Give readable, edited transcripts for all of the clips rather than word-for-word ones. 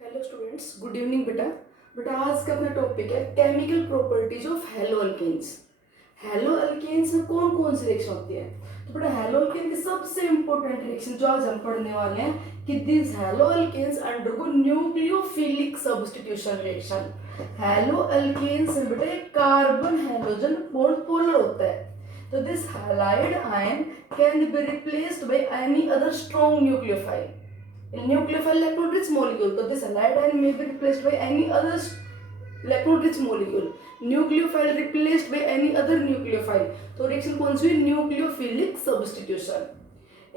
Hello students, good evening बेटा। आज का अपना टॉपिक है chemical properties of haloalkanes. Haloalkanes में कौन कौन सी रिएक्शन होती है? तो बेटा हेलो अल्केन की सबसे इंपॉर्टेंट रिएक्शन जो आज हम पढ़ने वाले हैं कि this haloalkanes undergo nucleophilic substitution reaction. Haloalkanes में बेटा कार्बन हेलोजन बॉन्ड पोलर होता है, तो this halide ion can be replaced by any other strong nucleophile. In nucleophile electron-rich molecule, so this halide ion may be replaced by any other electron-rich molecule. Nucleophile replaced by any other nucleophile. तो reaction कौन सी हुई? Nucleophilic substitution.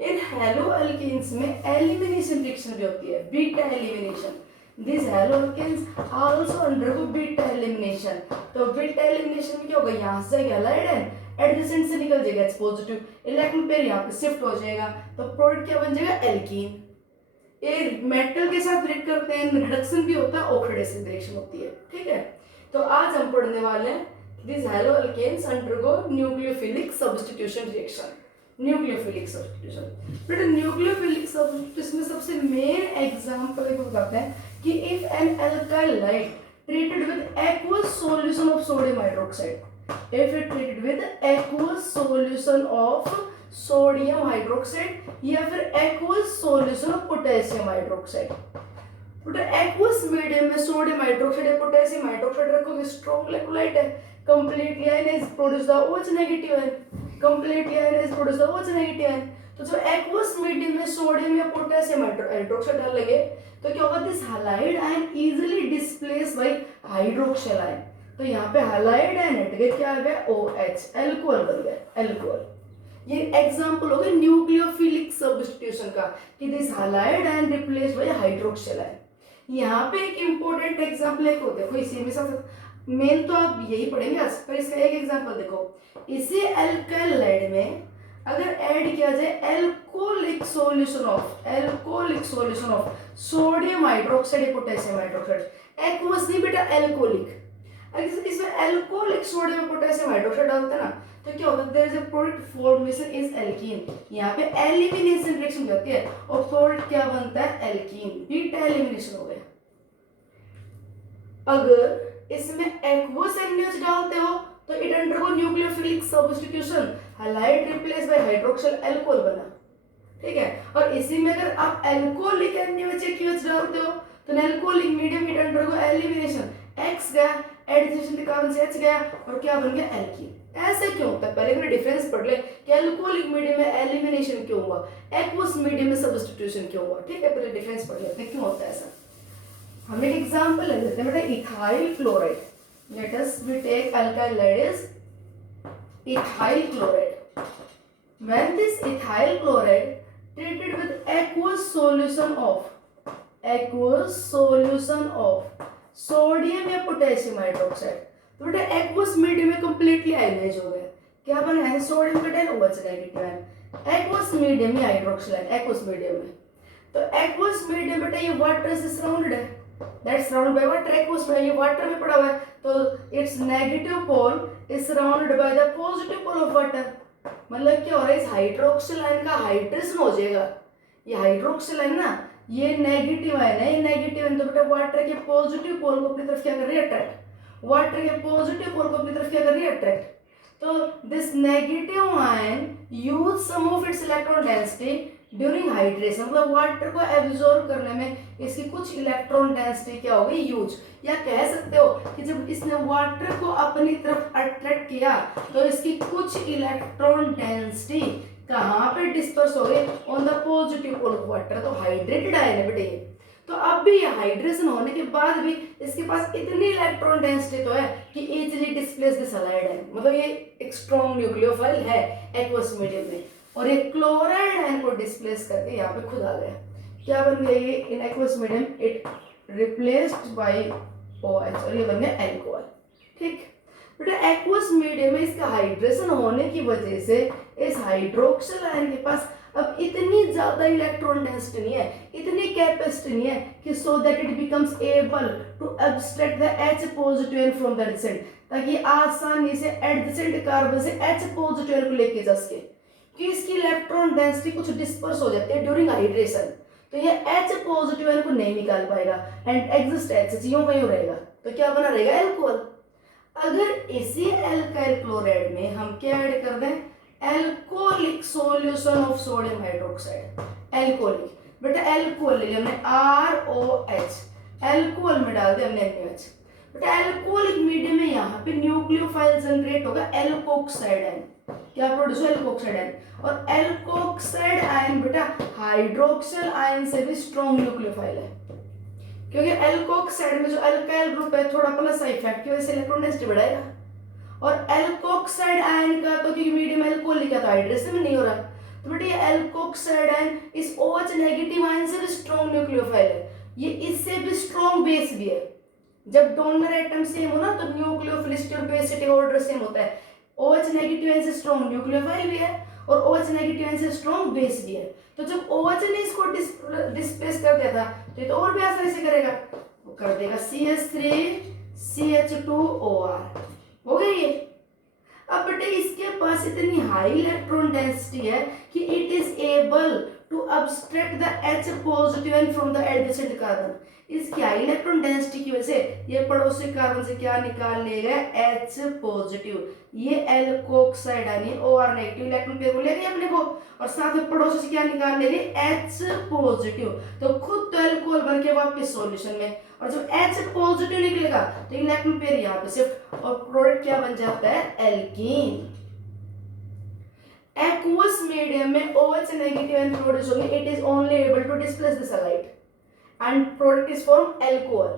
In haloalkanes में elimination reaction भी होती है, beta elimination. These haloalkanes also undergo beta elimination. तो beta elimination में क्या होगा? यहाँ से जाएगा halide ion, एडजेसेंट से निकल जाएगा H पॉजिटिव, इलेक्ट्रॉन पेयर यहाँ पे शिफ्ट हो जाएगा, तो प्रोडक्ट क्या बन जाएगा? एल्कीन. ये मेटल के साथ रिएक्ट करते हैं, रिडक्शन भी होता है, ऑक्सीडेशन रिएक्शन होती है. ठीक है, तो आज हम पढ़ने वाले हैं this haloalkanes undergo nucleophilic substitution reaction. Nucleophilic substitution, बेटा न्यूक्लियोफिलिक सब्स्टिट्यूशन में सबसे मेन एग्जांपल एक बताते हैं कि if an alkyl halide treated with aqueous solution of sodium hydroxide, if it treated with aqueous solution of sodium hydroxide या फिर aqueous solution of potassium hydroxide. Aqueous medium में sodium hydroxide या potassium hydroxide रखोगे, strong electrolyte है, completely ionize produce the OH negative ion, completely ionize produce the OH negative ion. तो जो aqueous medium में sodium या पोटेशियम हाइड्रोक्साइड डालेंगे तो क्या होगा? This halide ion easily displace by hydroxyl ion. तो यहाँ पे हैलाइड आयन हट गए, क्या आ गया? OH, एल्कोहल बन गया, एल्कोहल. ये एग्जांपल हो गया न्यूक्लियोफिलिक सब्स्टिट्यूशन का कि this halide ion replaced by hydroxyl ion. यहाँ पे एक इंपॉर्टेंट एग्जांपल एक होता है, कोई इसी में साथ मेन तो आप यही पढ़ेंगे आज, पर इसका एक एग्जांपल देखो. इसी अल्काइल लाइड में अगर ऐड किया जाए alcoholic solution of sodium hydroxide या पोटेशियम हाइड्रोक्साइड, एक्वस नहीं बेटा, एल्कोहलिक. अगर इसमें एल्कोहलिक सोडियम पोटेशियम हाइड्रोक्साइड डालते हैं ना तो क्या होता है? There is a product formation is alkene. यहाँ पे एलिमिनेशन रिएक्शन होती है और प्रोडक्ट क्या बनता है? एल्कीन. बीटा एलिमिनेशन हो गया. अगर इसमें एक्वस NaOH डालते हो तो it undergo nucleophilic substitution, halide replace by hydroxyl, alcohol बना. ठीक है, और इसी में अगर आप एल्कोहलिक NaOH QH डालते हो तो alcoholic medium it undergo elimination, X गया, एडिशन के कारण से H गया और क्या बन गया? एल्कीन. ऐसे क्यों होता है? पहले एक डिफरेंस पढ़ ले कि एल्कोहलिक मीडियम में एलिमिनेशन क्यों हुआ, एक्वस मीडियम में सब्स्टिट्यूशन क्यों हुआ. ठीक है, पहले डिफरेंस पढ़ लेते हैं क्यों होता है ऐसा. हम एक एग्जांपल ले लेते हैं बेटा, ethyl chloride. Let us we take alkyl halide is ethyl chloride. When this ethyl chloride treated with aqueous solution of sodium या पोटेशियम हाइड्रोक्साइड, तो बेटा एक्वस मीडियम में कंप्लीटली आयनाइज हो गया. क्या बना है? सोडियम का OH negative ion, aqueous medium में हाइड्रोक्सिल आयन, एक्वस मीडियम में. तो एक्वस मीडियम बेटा ये वाटर से सराउंडेड है, that's surrounded by water. Aqueous में ये वाटर में पड़ा हुआ है तो it's negative pole is surrounded by the positive pole of water. मतलब क्या हो रहा है? इस हाइड्रोक्सिल आयन का हाइड्रेशन हो जाएगा. ये हाइड्रोक्सिल आयन ना, ये नेगेटिव आयन है, ये नेगेटिव आयन तो बेटा वाटर के पॉजिटिव पोल को अपनी तरफ क्या कर रही है? अट्रैक्ट. वाटर के पॉजिटिव पोल को अपनी तरफ क्या कर रही है? अट्रैक्ट. तो this negative ion use some of its electron density during hydration, मतलब वाटर को एब्जॉर्ब करने में इसकी कुछ इलेक्ट्रॉन डेंसिटी क्या हो गई? यूज. या कह सकते हो कि जब इसने वाटर को अपनी तरफ अट्रैक्ट किया तो इसकी कुछ इलेक्ट्रॉन डेंसिटी कहाँ पे डिस्पर्स हो गई? On the positive pole of water. तो हाइड्रेटेड आयन है बेटे. तो अब भी हाइड्रेशन होने के बाद भी इसके पास इतनी इलेक्ट्रॉन डेंसिटी तो है कि easily displace this halide ion, मतलब ये एक स्ट्रॉन्ग न्यूक्लियोफाइल है एक्वस मीडियम में, और ये क्लोराइड आयन को डिस्प्लेस करके यहाँ पे खुद आ गया. क्या बन गया? ये in aqueous medium it replaced by OH और ये बन गया एल्कोहल. ठीक बेटा, एक्वस मीडियम में इसका हाइड्रेशन होने की वजह से इस हाइड्रोक्सिल आयन के पास अब इतनी ज्यादा इलेक्ट्रॉन डेंसिटी नहीं है, इतनी कैपेसिटी नहीं है कि so that it becomes able to abstract the H positive from the adjacent, ताकि आसानी से एडजेसेंट कार्बन से H पॉजिटिव को लेके जा सके. कि इसकी इलेक्ट्रॉन डेंसिटी कुछ डिस्पर्स हो जाती है ड्यूरिंग हाइड्रेशन. तो ये H पॉजिटिव आयन को नहीं निकाल पाएगा एंड एग्जिस्ट H यूं कहीं रहेगा, तो क्या बना रहेगा एल्कोहल। अगर इसी एल्काइल क्लोराइड में हम क्या ऐड कर दें, alcoholic solution of sodium hydroxide, alcoholic, बेटा एल्कोहल ले लिया हमने ROH, एल्कोहल में डाल दिया हमने NaOH, बेटा एल्कोहलिक मीडियम में यहाँ पे न्यूक्लियोफाइल जनरेट होगा एल्कोक्साइड आयन, क्या प्रोड्यूस होगा एल्कोक्साइड आयन, और एल्कोक्साइड आयन बेटा हाइड्रोक्सिल आयन से भी स्ट्रॉन्ग न्यूक्लियोफाइल है, क्योंकि एल्कोक्साइड में जो अल्काइल ग्रुप है थोड़ा प्लस इफेक्ट की वजह से इलेक्ट्रॉन डेंसिटी बढ़ाएगा, और एल्कोक्साइड आयन का तो क्योंकि मीडियम एल्कोहलिक है तो हाइड्रेशन में नहीं हो रहा, तो बेटा ये एल्कोक्साइड आयन इस OH नेगेटिव आयन से भी स्ट्रॉन्ग न्यूक्लियोफाइल है, ये इससे भी स्ट्रॉन्ग बेस भी है। जब डोनर एटम सेम हो ना तो न्यूक्लियोफिलिसिटी और बेसिटी ऑर्डर सेम होता है, OH नेगेटिव आयन से स्ट्रॉन्ग न्यूक्लियोफाइल भी है और OH नेगेटिव आयन से स्ट्रॉन्ग बेस भी है, तो जब OH ने इसको डिस्प्लेस कर दिया था तो ये तो और भी आसानी से करेगा, वो कर देगा CH3CH2OR, हो गया ये। अब बेटे इसके पास इतनी हाई इलेक्ट्रॉन डेंसिटी है कि it is able to abstract the H positive ion from the adjacent carbon, इसकी हाई इलेक्ट्रॉन डेंसिटी की वजह से ये पड़ोसी कार्बन से क्या निकाल लेगा H पॉजिटिव, ये alkoxide ion OR negative electron pair को लेंगे अपने को, और साथ में पड़ोसी से क्या निकाल लेंगे H पॉजिटिव, तो खुद तो एल्कोहल बन के वापस सॉल्यूशन में, और जब H पॉजिटिव निकलेगा तो इलेक्ट्रॉन पेयर यहाँ पे शिफ्ट और प्रोडक्ट क्या बन जाता है एल्कीन। एक्वस मीडियम में OH नेगेटिव आयन प्रोड्यूस होंगे, it is only able to displace this halide and product is form alcohol,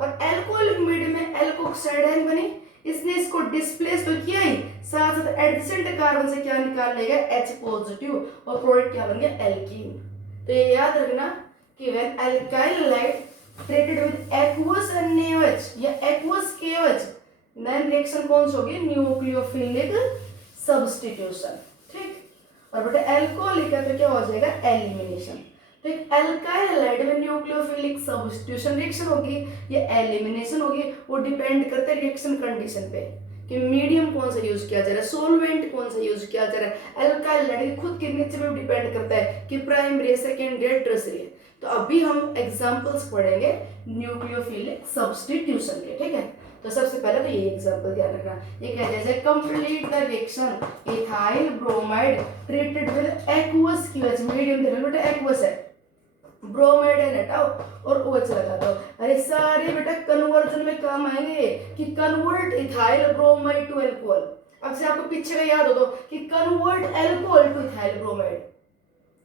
और एल्कोहलिक मीडियम में एल्कोक्साइड आयन बनी, इसने इसको डिस्प्लेस तो किया ही, साथ साथ एडजेसेंट कार्बन से क्या निकाल लेगा H पॉजिटिव और प्रोडक्ट क्या बन गया एल्कीन। तो ये याद रखना कि when alkyl halide treated with aqueous NaOH या aqueous KOH, then रिएक्शन कौन सी होगी न्यूक्लियोफिलिक सब्स्टिट्यूशन, ठीक। और बेटा एल्कोहलिक है तो क्या हो जाएगा एलिमिनेशन, तो एक अल्काइल हैलाइड में न्यूक्लियोफिलिक सब्स्टिट्यूशन रिएक्शन होगी या एलिमिनेशन होगी, वो डिपेंड करते हैं रिएक्शन कंडीशन पे कि मीडियम कौन सा यूज किया जा रहा है, सोलवेंट कौन सा यूज किया जा रहा है, अल्काइल हैलाइड खुद के नेचर पे डिपेंड करता है कि प्राइमरी है सेकेंडरी है टर्शियरी है। तो अभी हम एग्जांपल्स पढ़ेंगे न्यूक्लियोफिलिक सब्स्टिट्यूशन के, ठीक है। तो सबसे पहले तो ये एग्जांपल ध्यान रखना, ये क्या जैसे complete the reaction ethyl bromide treated with aqueous QH, medium दे बेटा एक्वस है, ब्रोमाइड है हटाओ और OH लगा दो, अरे सारे बेटा कन्वर्जन में काम आएंगे कि convert ethyl bromide to alcohol. अब से आपको पीछे का याद हो तो कि convert alcohol to ethyl bromide,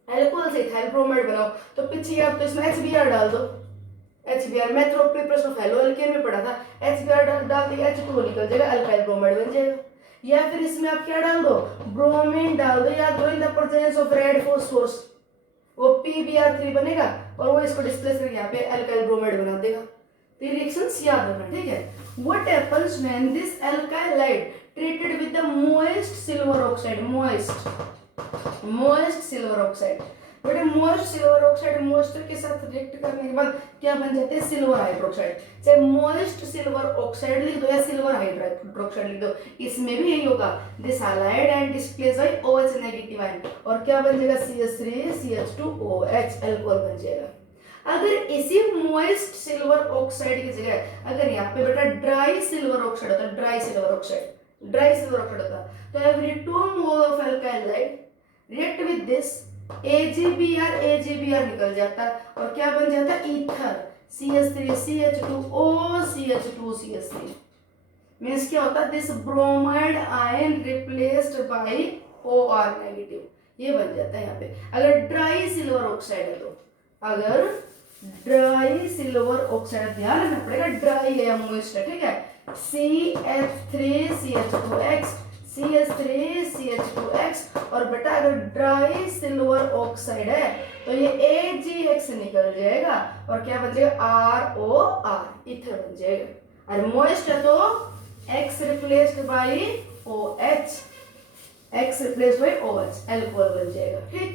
alcohol से इथाइल ब्रोमाइड बनाओ, तो पीछे याद तो इसमें HBr डाल दो, HBr method of preparation of halo alkane में पढ़ा था, HBr डाल के H2O निकल जाएगा, अल्काइल ब्रोमाइड बन जाएगा। या फिर इसमें आप क्या डाल दो ब्रोमीन डाल दो, याद करो in the presence of red phosphorus, वो PbR3 बनेगा और वो इसको डिस्प्लेस करके यहाँ पे अल्काइल ब्रोमाइड बना देगा। तो ये रिएक्शंस याद रखना, ठीक है। What happens when this alkyl halide treated with the moist silver oxide, moist silver oxide, बेटे मोइस्ट सिल्वर ऑक्साइड मॉइस्चर के साथ रिएक्ट करने के बाद क्या बन जाते हैं सिल्वर हाइड्रोक्साइड, चाहे मोइस्ट सिल्वर ऑक्साइड लिख दो या सिल्वर हाइड्रोक्साइड लिख दो, इसमें भी यही होगा, this halide and displace bye OH negative ion, और क्या बन जाएगा CH3CH2OH एल्कोहल बन जाएगा। अगर इसी मोइस्ट सिल्वर ऑक्साइड की जगह अगर यहाँ पे बेटा ड्राई सिल्वर ऑक्साइड होता, ड्राई सिल्वर ऑक्साइड होता, तो every 2 mole of alkyl halide react with this AgBr निकल जाता है और क्या बन जाता है ईथर CH3CH2O CH2CH3, मींस क्या होता है this bromide ion replaced by OR negative, ये बन जाता है यहाँ पे। अगर ड्राई सिल्वर ऑक्साइड है तो, अगर ड्राई सिल्वर ऑक्साइड ध्यान रखना पड़ेगा, ड्राई है या मोइस्ट है, ठीक है, CH3CH2X CH3CH2X, और बेटा अगर ड्राई सिल्वर ऑक्साइड है तो ये AgX निकल जाएगा और क्या बन जाएगा ROR ईथर बन जाएगा, और मोइस्ट है तो X replaced by OH, X replaced by OH alcohol बन जाएगा, ठीक।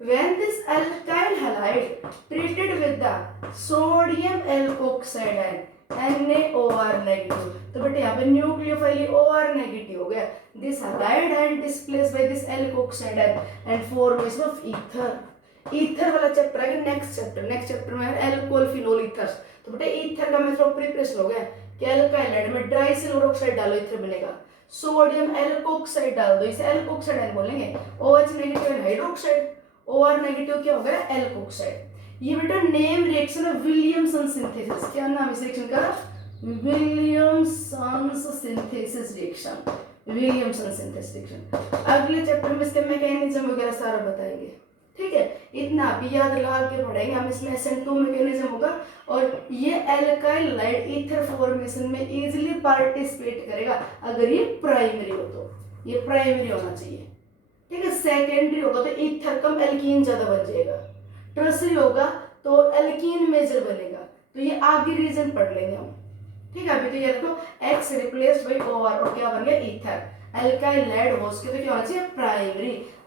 When this alkyl halide treated with the sodium alkoxide ion NaOR negative, तो बेटे यहाँ पे न्यूक्लियोफाइल OR नेगेटिव हो गया, this halide and displaced by this alkoxide and formation of ether, ether वाला चैप्टर है नेक्स्ट चैप्टर में है एल्कोहल फिनोल ईथर्स। तो बेटा ईथर का मेथड ऑफ प्रिपरेशन हो गया कि अल्काइल हाइड में ड्राई सिल्वर ऑक्साइड डालो, ईथर बनेगा। सोडियम एल्कोक्साइड डाल दो, इसे एल्कोक्साइड बोलेंगे। OH negative hydroxide, OR negative क्या हो गया एल्कोक्साइड। ये बेटा नेम रिएक्शन है विलियमसन सिंथेसिस। क्या नाम इस रिएक्शन का? Williamson synthesis reaction, Williamson synthesis reaction. अगले चैप्टर में इसके मैकेनिज्म वगैरह सारा बताएंगे, ठीक है। इतना भी याद लगा के पढ़ेंगे हम। इसमें SN2 मैकेनिज्म होगा और ये एल्काइल लाइड ईथर फॉर्मेशन में इजीली पार्टिसिपेट करेगा अगर ये प्राइमरी हो तो। ये प्राइमरी होना चाहिए, ठीक है। सेकेंडरी होगा तो ईथर कम एल्कीन ज्यादा बन जाएगा। टर्सरी होगा तो एल्कीन मेजर बनेगा। तो ये आगे रीजन पढ़ लेंगे हम, ठीक है। अभी तो ये देखो X रिप्लेस्ड बाय OR और क्या बन गया ईथर। एल्काइल लाइड हो उसके तो क्या होना चाहिए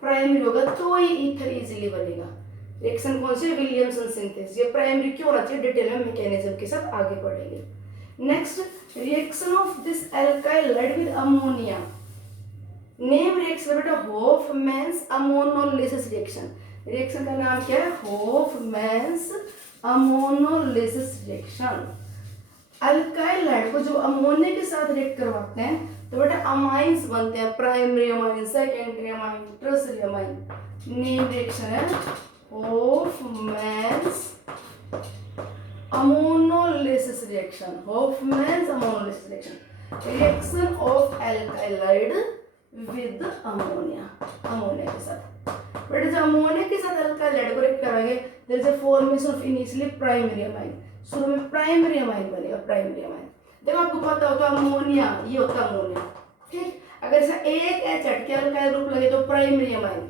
प्राइमरी होगा तो ही ईथर इजीली बनेगा। रिएक्शन कौन सी? Williamson synthesis. ये प्राइमरी क्यों होना चाहिए डिटेल में मैकेनिज्म के साथ आगे पढ़ेंगे। Next reaction of this alkyl halide with ammonia. Name reaction बेटा होफमैन्स अमोनोलिसिस रिएक्शन। रिएक्शन का नाम क्या है? Hofmann's ammonolysis reaction. Alkyl halide को जब अमोनिया के साथ रिएक्ट करवाते हैं तो बेटा अमाइंस बनते हैं, primary amine, secondary amine, tertiary amine. Name reaction है Hofmann's ammonolysis reaction. Hofmann's ammonolysis reaction, reaction of alkyl halide with ammonia के साथ। बेटा जब अमोनिया के साथ अल्काइलाइड को रिएक्ट कराएंगे there is a formation of initially primary amine. शुरू में प्राइमरी अमाइन बनेगा, प्राइमरी अमाइन। देखो आपको पता हो तो अमोनिया, ये होता है अमोनिया, ठीक। अगर इसका एक H हट के अल्काइल ग्रुप लगे तो प्राइमरी अमाइन।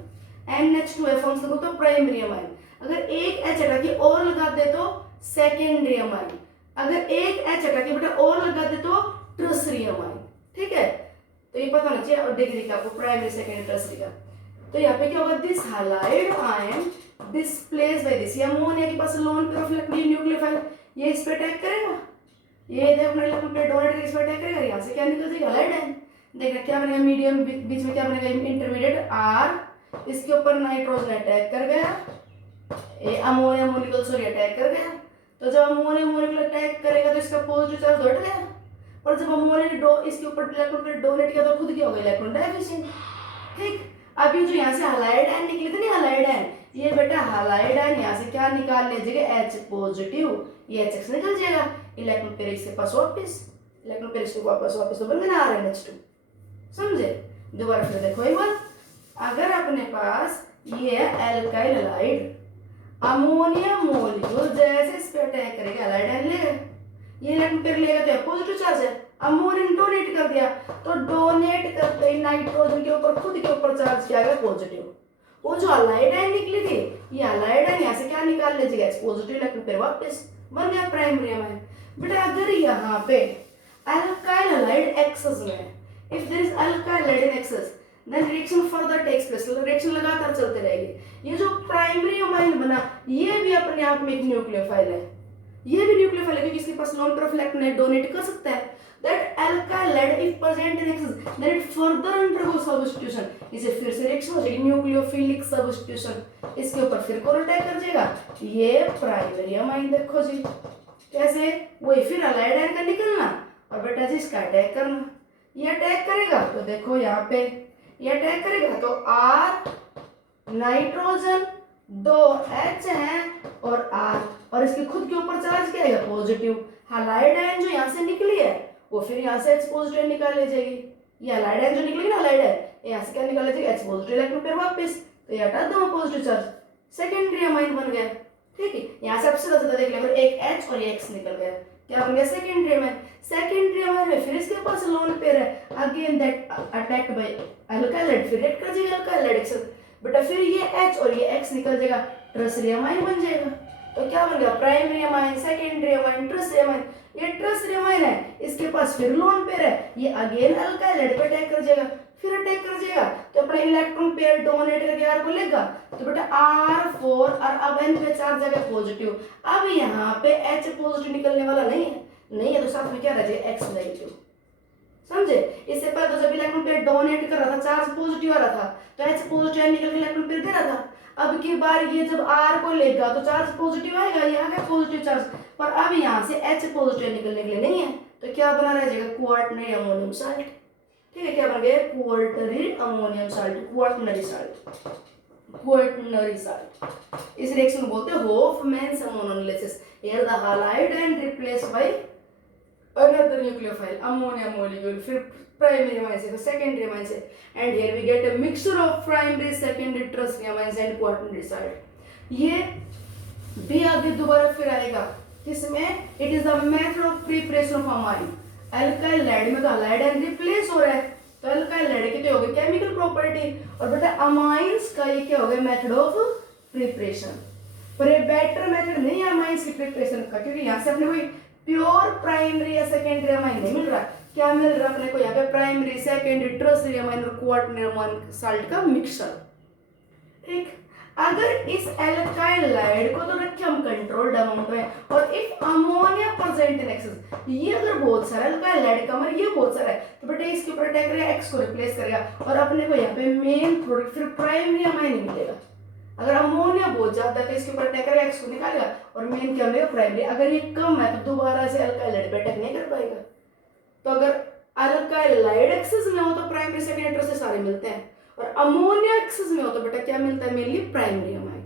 NH2 फॉर्म्स लगो तो प्राइमरी अमाइन। अगर एक H हटा के और लगा दे तो सेकेंडरी अमाइन। अगर एक H हटा के बेटा और लगा दे तो टर्सरी अमाइन, ठीक है। तो ये पता होना चाहिए और डिग्री का आपको, प्राइमरी सेकेंडरी टर्सरी का। तो यहाँ पे क्या होगा? This halide ion displace by this. Ammonia के पास लोन पेयर ऑफ न्यूक्लियोफाइल, ये इस पे अटैक करेगा। ये देखो अपने इलेक्ट्रॉन पे डोनेट इस पे अटैक करेगा। यहाँ से क्या निकल जाएगा? Halide ion. देखना क्या बनेगा? मीडियम बीच में क्या बनेगा? Intermediate R। इसके ऊपर नाइट्रोजन अटैक कर गया, ये अमोनिया मॉलिक्यूल सॉरी अटैक कर गया। तो जब अमोनिया मॉलिक्यूल अटैक करेगा तो इसका पॉजिटिव चार्ज हट गया। और जब अमोनिया ने इसके ऊपर इलेक्ट्रॉन पे डोनेट किया तो खुद क्या हो गया? इलेक्ट्रॉन डेफिशिएंट, ठीक। अभी जो यहाँ से हैलाइड आयन निकले थे ना, हैलाइड आयन, ये बेटा हैलाइड आयन यहाँ से क्या निकाल लीजिएगा? H पॉजिटिव, ये HX निकल जाएगा। इलेक्ट्रॉन पेयर इसके पास वापस, इलेक्ट्रॉन पेयर इसके वापस तो बन गया RNH2। समझे? दोबारा फिर देखो एक बार। अगर अपने पास ये है एल्काइल हैलाइड, अमोनिया मॉलिक्यूल जैसे इस पे अटैक करेगा हैलाइड आयन लेगा, ये इलेक्ट्रॉन पेयर लेगा तो पॉजिटिव चार्ज है। अमोनिया ने डोनेट कर दिया तो डोनेट करते ही नाइट्रोजन के ऊपर खुद के ऊपर चार्ज किया गया पॉजिटिव। वो जो हैलाइड आयन निकली थी, ये हैलाइड आयन यहाँ से क्या निकाल लीजिएगा? H पॉजिटिव, इलेक्ट्रॉन पेयर वापस बन गया प्राइमरी अमाइन। बेटा अगर यहाँ पे अल्काइल हैलाइड एक्सेस में, if there is alkyl halide in excess then reaction further takes place, reaction लगातार चलते रहेगी। ये जो प्राइमरी अमाइन बना ये भी अपने आप में एक न्यूक्लियोफाइल है, ये भी न्यूक्लियोफाइल है क्योंकि इसके पास lone pair of electron donate कर सकता है। That alkyl lead if present in excess, then it further undergoes substitution. इसे फिर से रिएक्शन हो जाएगी न्यूक्लियोफिलिक सब्स्टिट्यूशन। इसके ऊपर फिर कौन अटैक कर जाएगा? ये प्राइमरी अमाइन। देखो जी कैसे, वही फिर हैलाइड आयन का निकलना और बेटा जी इसका अटैक करना। ये अटैक करेगा तो देखो यहाँ पे ये अटैक करेगा तो R नाइट्रोजन, 2 H है और R, और इसके खुद के ऊपर चार्ज क्या है? पॉजिटिव। हैलाइड आयन जो यहाँ से निकली है वो फिर यहाँ से H पॉजिटिव निकाल ले जाएगी। ये हैलाइड आयन जो निकलेगी ना, हैलाइड आयन यहाँ से क्या निकाल ले जाएगी? H पॉजिटिव, इलेक्ट्रॉन पेयर वापस, तो ये हटा दो पॉजिटिव चार्ज, सेकेंडरी अमाइन बन गया, ठीक है। यहाँ से सबसे ज्यादा देख लेंगे एक H और ये X निकल गया, क्या बन गया? Secondary amine. सेकेंडरी अमाइन में फिर इसके पास लोन पेयर है, again that attacked by alkyl, फिर रिएक्ट कर जाएगा अल्काइल एक्सेस, बेटा फिर ये H और ये X निकल जाएगा, टर्सरी अमाइन बन जाएगा। तो क्या बन गया? Primary amine, secondary amine, tertiary amine. ये टर्सरी अमाइन है, इसके पास फिर लोन पेयर है, ये अगेन अल्काइल पे अटैक कर जाएगा, फिर अटैक कर जाएगा तो अपना इलेक्ट्रॉन पेयर डोनेट करके R को लेगा तो बेटा R4 और अब N पे चार्ज जाएगा पॉजिटिव। अब यहाँ पे H पॉजिटिव निकलने वाला नहीं है तो साथ में क्या रह जाएगा? X negative. समझे? इससे पहले तो जब इलेक्ट्रॉन पेयर डोनेट कर रहा था चार्ज पॉजिटिव आ रहा था तो H पॉजिटिव निकल के इलेक्ट्रॉन पेयर दे रहा था। अब की बार ये जब R को लेगा तो चार्ज पॉजिटिव आएगा, ये आ गया पॉजिटिव चार्ज, पर अब यहाँ से H पॉजिटिव निकलने के लिए नहीं है, तो क्या बना रह जाएगा, क्वार्टनरी अमोनियम साल्ट। ठीक है, क्या बन गया, quaternary ammonium salt, quaternary salt, quaternary salt. इस रिएक्शन को बोलते हैं Hofmann's ammonolysis. Here the halide and replaced by another nucleophile ammonia molecule, फिर primary amines से, फिर secondary amines से, and here we get a mixture of primary, secondary, tertiary amines and quaternary salt। ये भी आगे दोबारा फिर आएगा किसमें, it is the method of preparation of amine। alkyl lead में तो halide and replace हो रहा है, तो alkyl lead की तो हो गई केमिकल प्रॉपर्टी, और बेटा amines का ये क्या हो गया, मेथड ऑफ प्रिपरेशन। पर ये बेटर मेथड नहीं है amines की प्रिपरेशन का, क्योंकि यहाँ से अपने कोई प्योर प्राइमरी या सेकेंडरी अमाइन नहीं मिल रहा, क्या मिल रहा अपने को यहाँ पे, प्राइमरी, सेकेंडरी, टर्शियरी अमाइन और क्वार्टनरी अमाइन साल्ट का मिक्सचर। ठीक, अगर इस एल्काइल लाइड को तो रखे हम कंट्रोल्ड अमाउंट में, और if ammonia present in excess, ये अगर बहुत सारा एल्काइल लाइड का मतलब ये बहुत सारा है, तो बेटा इसके ऊपर अटैक करेगा, एक्स को रिप्लेस करेगा, और अपने को यहाँ पे मेन प्रोडक्ट फिर प्राइमरी अमाइन ही मिलेगा। अगर अमोनिया बहुत ज्यादा है तो इसके ऊपर अटैक करेगा, एक्स को निकालेगा, और मेन क्या मिलेगा, प्राइमरी। अगर ये कम है तो दोबारा से अल्काइल लाइड पे अटैक नहीं कर पाएगा। तो अगर अल्काइल लाइड एक्सेस में हो तो प्राइमरी, सेकेंडरी, टर्शियरी सारे मिलते हैं, और अमोनिया एक्सेस में हो तो बेटा क्या मिलता है, मेनली प्राइमरी अमाइन।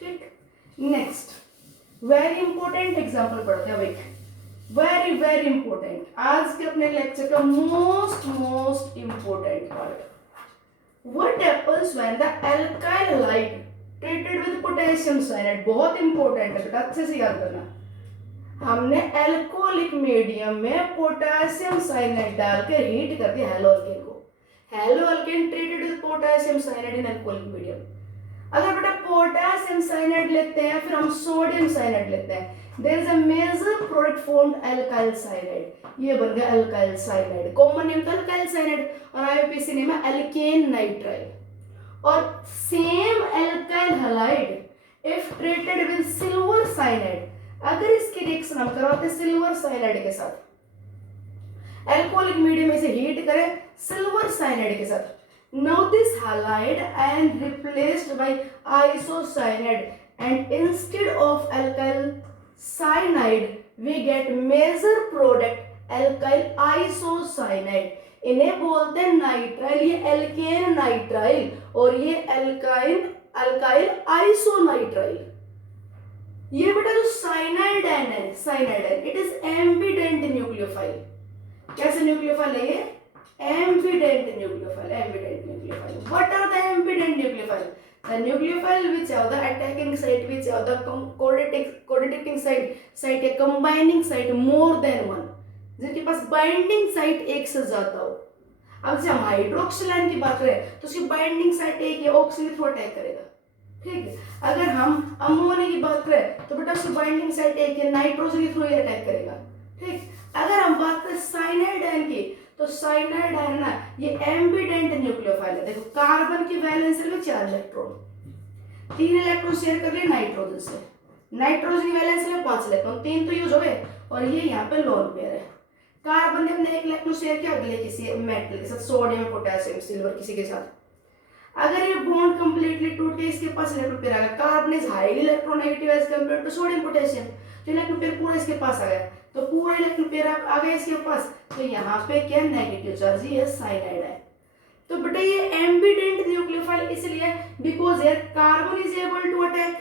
ठीक, नेक्स्ट वेरी इंपॉर्टेंट एग्जांपल पढ़ते हैं, वेरी वेरी इंपॉर्टेंट, आज के अपने लेक्चर का most important part. What happens when the alkyl halide treated with potassium cyanide, बहुत इंपॉर्टेंट है बेटा, अच्छे से याद करना। हमने एल्कोहलिक मीडियम में पोटेशियम साइनाइड डालकर हीट कर दिया हेलो अल्केन को, haloalkane treated with potassium cyanide in alcoholic medium. अगर बेटा पोटेशियम साइनाइड लेते हैं, फिर हम सोडियम साइनाइड लेते हैं, there is a major product formed alkyl cyanide, ये बन गया अल्काइल साइनाइड, कॉमन नेम था अल्काइल साइनाइड, और आईयूपीएसी नेम है एल्केन नाइट्राइल। और same alkyl halide if treated with silver cyanide, अगर इसकी रिएक्शन हम करवाते सिल्वर साइनाइड के साथ, एल्कोहलिक मीडियम में से हीट करें सिल्वर साइनाइड के साथ, now this halide and replaced by isocyanide, and instead of alkyl cyanide we get major product alkyl isocyanide, इन्हें बोलते हैं नाइट्राइल, ये एल्केन नाइट्राइल और ये अल्काइल आइसोनाइट्राइल। ये बेटा जो साइनाइड है, इट इज एम्बिडेंट न्यूक्लियोफाइल। कैसे न्यूक्लियोफाइल है ये, ambident nucleophile. What are the ambident nucleophile? The nucleophile which have the attacking site, which have the coordinating site या combining site more than one, जिनके पास binding site एक से ज्यादा हो। अब जब हम हाइड्रोक्सिलाइन की बात करें तो उसकी बाइंडिंग साइट एक है, ऑक्सीजन के थ्रू अटैक करेगा। ठीक है, अगर हम अमोनिया की बात करें तो बेटा उसकी बाइंडिंग साइट एक है, नाइट्रोजन के थ्रू ही अटैक करेगा। ठीक, अगर हम बात करें साइनाइड आयन की, तो साइनाइड आयन ना ये एम्बिडेंट न्यूक्लियोफाइल है। देखो कार्बन की वैलेंस में 4 इलेक्ट्रॉन, 3 इलेक्ट्रॉन शेयर कर लिए नाइट्रोजन से, नाइट्रोजन की वैलेंस में 5 इलेक्ट्रॉन, 3 तो यूज हो गए, और ये यहाँ पे लोन पेयर है। कार्बन ने अपने 1 इलेक्ट्रॉन शेयर किया अगले किसी मेटल के साथ, सोडियम, पोटेशियम, सिल्वर किसी के साथ। अगर ये बॉन्ड कंप्लीटली टूट के इसके पास इलेक्ट्रॉन पेयर आ गया, carbon is highly electronegative as compared to sodium, potassium, तो इलेक्ट्रॉन पेयर पूरा इसके पास आ गया, तो पूरा इलेक्ट्रॉन पेयर आ गया इसके पास, तो यहाँ पे क्या नेगेटिव चार्ज, ये साइनाइड है। तो बेटा ये एम्बिडेंट न्यूक्लियोफाइल इसलिए because here carbon is able to attack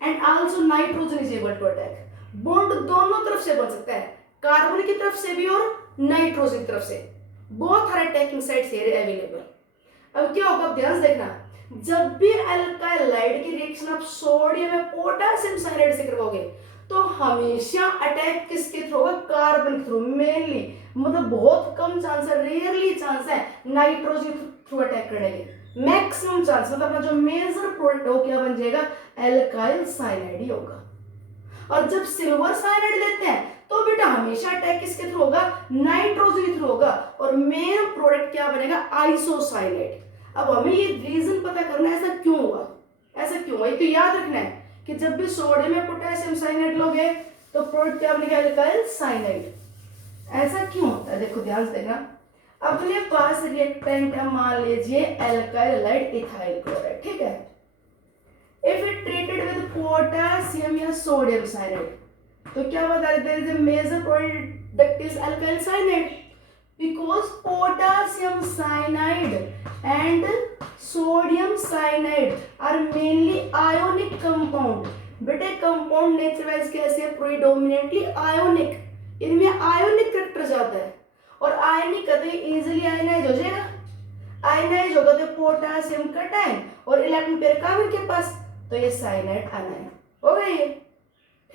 and also nitrogen is able to attack. Bond दोनों तरफ से बन सकता है, कार्बन की तरफ से भी और नाइट्रोजन की तरफ से, both are attacking sites here available. अब क्या होगा, ध्यान से देखना, जब भी अल्काइल लाइड की रिएक्शन आप सोडियम में पोटेशियम साइनाइड से करवाओगे तो हमेशा अटैक किसके थ्रू होगा, कार्बन के थ्रू मेनली, मतलब बहुत कम चांस है, रेयरली चांस है नाइट्रोजन थ्रू अटैक करने के, मैक्सिमम चांस, मतलब अपना जो मेजर प्रोडक्ट हो क्या बन जाएगा, एल्काइल साइनाइड ही होगा। और जब सिल्वर साइनाइड लेते हैं तो बेटा हमेशा अटैक किसके थ्रू होगा, नाइट्रोजन के थ्रू होगा, और मेन प्रोडक्ट क्या बनेगा, आइसोसाइनाइड। अब हमें ये रीजन पता करना है ऐसा क्यों हुआ, तो याद रखना है कि जब भी सोडियम में पोटेशियम साइनाइड लोगे तो प्रोडक्ट क्या बनेगा, एल्काइल साइनाइड। ऐसा क्यों होता है, देखो ध्यान से देखना, अपने पास रिएक्टेंट है, मान लीजिए एल्काइल लाइड इथाइल क्लोराइड, ठीक है, if it treated with potassium या सोडियम साइनाइड, तो क्या बता रहे, there is a major product is alkyl cyanide, because potassium cyanide and sodium cyanide are mainly ionic compound. बेटे कंपाउंड नेचर वाइज कैसे है, प्रीडोमिनेटली आयोनिक, इनमें आयोनिक कैरेक्टर जाता है, और आयनिक कहते हैं इजीली आयनाइज हो जाएगा, आयनाइज होगा तो पोटेशियम कटायन और इलेक्ट्रॉन पेयर कार्बन के पास, तो ये साइनाइड आनायन हो गया ये,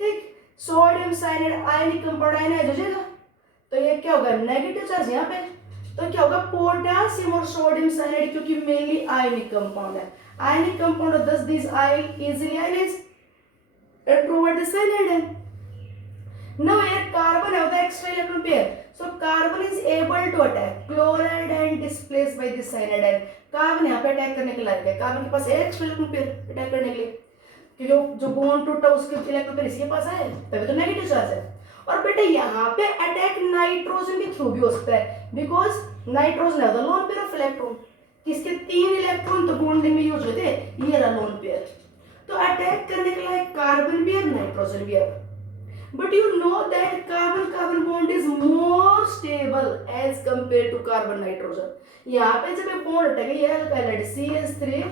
ठीक। Sodium cyanide ionic compound ionize हो जाएगा, तो ये क्या होगा, नेगेटिव चार्ज यहाँ पे, तो क्या होगा, पोटेशियम और सोडियम साइनाइड क्योंकि मेनली आयनिक कंपाउंड है, आयनिक कंपाउंड दस this ion easily ionize and provide the cyanide. Now here carbon have the extra electron pair, so carbon is able to attack chloride and displaced by this cyanide. Carbon यहाँ पे attack करने के लायक है, carbon के पास है extra electron pair attack करने के लिए, क्योंकि जो बॉन्ड टूटा उसके इलेक्ट्रॉन पेयर इसके पास है, तभी तो नेगेटिव चार्ज है। और बेटे यहाँ पे अटैक नाइट्रोजन के थ्रू भी हो सकता है, बिकॉज नाइट्रोजन है the loan pair of electron, किसके 3 इलेक्ट्रॉन तो बॉन्डिंग में यूज हुए थे, ये रहा लोन पेयर, तो अटैक करने के लिए कार्बन भी है नाइट्रोजन भी है, but you know that carbon carbon bond is more stable as compare to carbon nitrogen. यहाँ पे जब बॉन्ड अटैक ये अल्काइलाइड CH3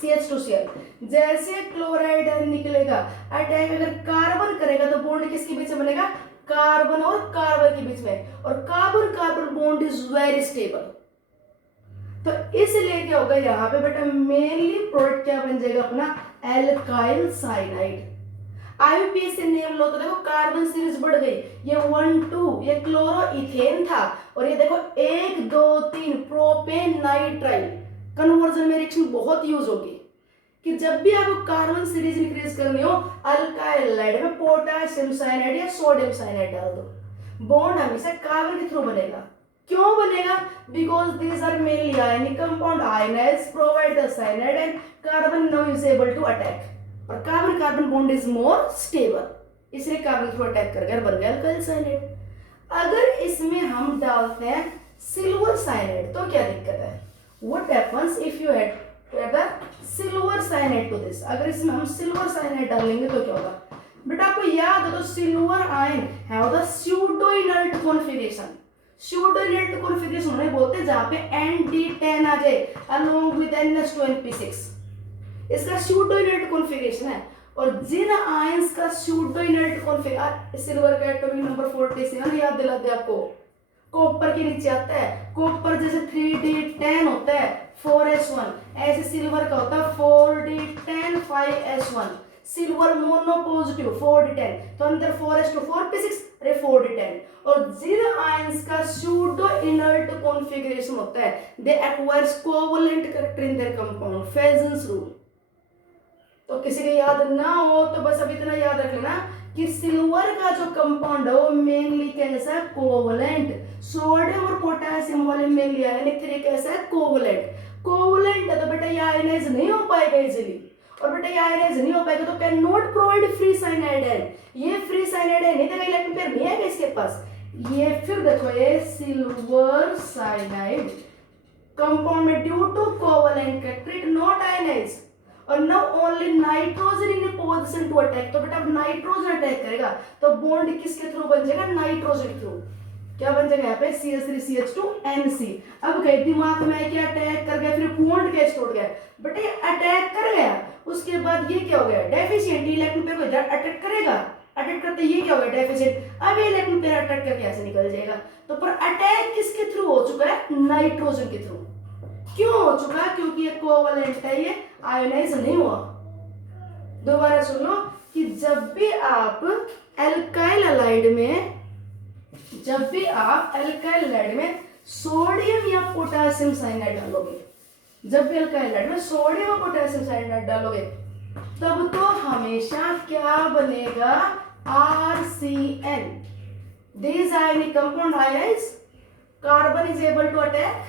CH2Cl, जैसे क्लोराइड निकलेगा अटैक अगर कार्बन करेगा तो बॉन्ड किसके बीच में बनेगा, कार्बन और कार्बन के बीच में, और carbon carbon bond is very stable, तो इसलिए क्या होगा यहाँ पे बेटा मेनली प्रोडक्ट क्या बन जाएगा अपना, एल्काइल साइनाइड। आईयूपीएच से नेम लो तो देखो कार्बन सीरीज बढ़ गई, ये 1 2 ये क्लोरो इथेन था, और ये देखो 1 2 3 प्रोपेन नाइट्राइल, कन्वर्जन में रिएक्शन बहुत यूज होगी कि जब भी आपको कार्बन सीरीज इंक्रीज करनी हो अल्काइलाइड में पोटेशियम साइनाइड या सोडियम साइनाइड डाल दो, बॉन्ड हमेशा कार्बन के थ्रू बनेगा। क्यों बनेगा, because these are mainly ionic compound, ionize provide the cyanide and carbon now is able to attack, और carbon carbon bond is more stable, इसलिए कार्बन थ्रू अटैक करके बन गया अल्काइल साइनाइड। अगर इसमें हम डालते हैं सिल्वर साइनाइड तो क्या दिक्कत है, what happens if you add the silver cyanide to this, अगर इसमें हम सिल्वर साइनाइड डालेंगे तो क्या होगा, बेटा आपको याद है तो silver ion have the pseudo inert configuration, pseudo inert configuration उन्हें बोलते हैं जहां पे ND10 आ जाए अलोंग विद NH2NP6, इसका स्यूडो इनर्ट कॉन्फिगरेशन है। और जिन आयंस का स्यूडो इनर्ट कॉन्फिगरेशन, सिल्वर का एटॉमिक नंबर 47 याद दिलाते आपको, कॉपर के नीचे आता है, कॉपर जैसे 3D10 होता है 4S1, ऐसे सिल्वर का होता है 4D10 5S1, silver mono positive 4D10, तो अंदर 4S2 4P6 अरे 4D10, और जिन आयंस का स्यूडो इनर्ट कॉन्फिगरेशन होता है they acquires covalent character in their compound, Fajans rule. तो किसी को याद ना हो तो बस अब इतना याद रख लेना कि सिल्वर का जो कंपाउंड है वो मेनली कैसा है, कोवलेंट, सोडियम और पोटेशियम वाले मेनली आयनिक थ्री कैसा है, कोवलेंट, कोवलेंट है तो बेटा ये आयनाइज नहीं हो पाएगा इजीली, और बेटा ये आयनाइज नहीं हो पाएगा तो can not provide free cyanide है, ये फ्री साइनाइड है नहीं देगा, इलेक्ट्रॉन पेयर नहीं है इसके पास, ये फिर देखो ये सिल्वर साइनाइड कंपाउंड में due to covalent character not ionize, और now only nitrogen in position to attack, तो बेटा अब नाइट्रोजन अटैक करेगा तो बॉन्ड किसके थ्रू बन जाएगा, नाइट्रोजन के थ्रू, क्या बन जाएगा यहाँ पे CH3CH2NC। अब गए दिमाग में क्या अटैक कर गया, फिर बॉन्ड कैसे टूट गया, बेटा अटैक कर गया, उसके बाद ये क्या हो गया, डेफिशिएंट, इलेक्ट्रॉन पेयर को अटैक करेगा, अटैक करते ये क्या हो गया, डेफिशिएंट, अब इलेक्ट्रॉन पेयर अटैक करके ऐसे निकल जाएगा, तो पर अटैक किसके थ्रू हो चुका है, नाइट्रोजन के थ्रू। क्यों हो चुका, क्योंकि ये कोवलेंट है, ये आयोनाइज नहीं हुआ। दोबारा सुन लो कि जब भी आप एल्काइल हैलाइड में, जब भी आप एल्काइल हैलाइड में सोडियम या पोटेशियम साइनाइड डालोगे, जब भी एल्काइल हैलाइड में सोडियम और पोटेशियम साइनाइड डालोगे तब तो हमेशा क्या बनेगा, RCN, this ionic compound ionize, carbon is able to attack,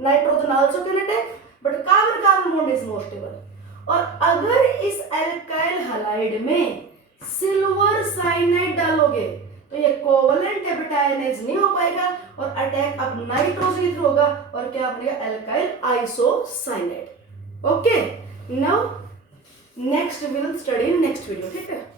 nitrogen also can attack, but carbon carbon bond is more stable. और अगर इस एल्काइल हैलाइड में सिल्वर साइनाइड डालोगे तो ये कोवलेंट है बेटा, आयनाइज नहीं हो पाएगा और अटैक अब नाइट्रोजन के थ्रू होगा और क्या बनेगा, alkyl isocyanide. Okay, now next will study in next video, ठीक है।